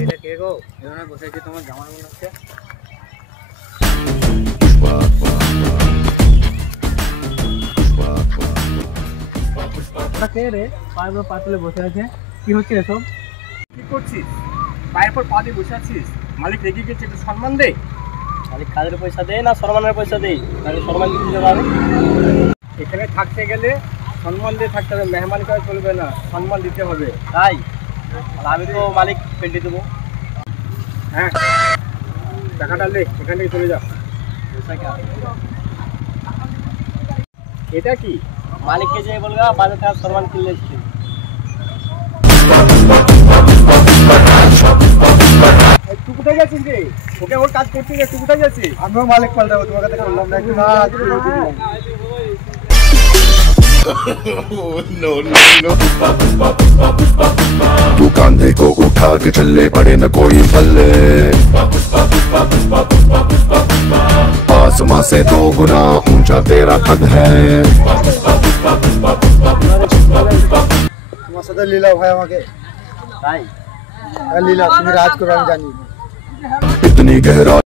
এটা কে গো? এখানে বসে আছি, তোমার জামাই মনে হচ্ছে। কে রে? পায়ের উপর পা তুলে বসে আছে, কি হচ্ছে এসব? কি করছিস? পায়ের পর পা দিয়ে বসে আছিস? মালিক রেগে গেছে, একটু সম্মান দে। মালিক কাজের পয়সা দেয় না সম্মানের পয়সা দেয়? তাহলে সম্মান দিতে হবে। এখানে থাকতে গেলে সম্মান দিয়ে থাকতে হবে, মেহমান করে চলবে না, সম্মান দিতে হবে। তাই আমি তো মালিক পেল্টে দেবো। হ্যাঁ, টাকাটা লে, এখান থেকে চলে যা। এটা কি? মালিককে যে বলবা বাজার থেকে সম্মান কিনলে এসছি। তুই কোথায় যাচ্ছিস রে? ওকে ওর কাজ করতে গিয়ে তুই কোথায় যাচ্ছিস? আমিও মালিক পাল্টাবো, তোমার কাছে করলাম না একটু না। तू कांधे को उठा के चले पड़े न कोई पल्ले, आसमां से 2 गुना ऊंचा तेरा कद है। তোমার সাথে লীলা ভাই আমাকে তাই লীলা তুমি রাজ করো আমি জানি। इतनी गहरा